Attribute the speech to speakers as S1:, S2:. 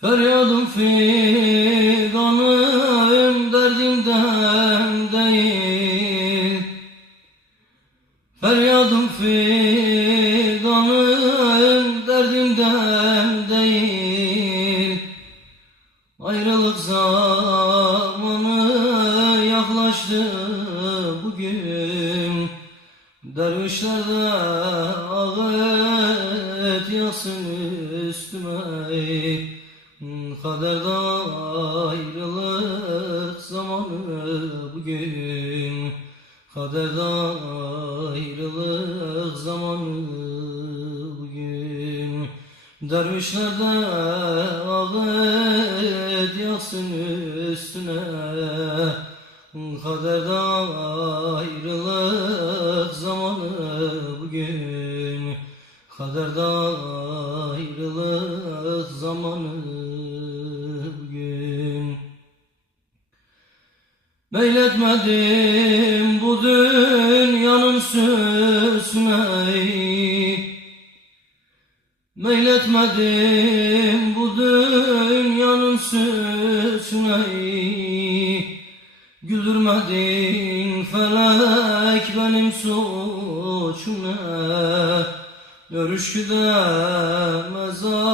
S1: Feryadım figanım derdimden değil. Feryadım figanım derdimden değil. Ayrılık zamanı yaklaştı bugün. Dervişlerde ağıt yasın üstüme Kaderde ayrılık zamanı bugün. Kaderde ayrılık zamanı bugün. Dervişlerde ağıt yasın üstüne. Kaderde ayrılık zamanı bugün Kaderde ayrılık zamanı bugün. Meyletmedim bu dünyanın süsüne. Meyletmedim bu dünyanın süsüne. Güldürmedin felek benim suçum ne Görüşküde mezar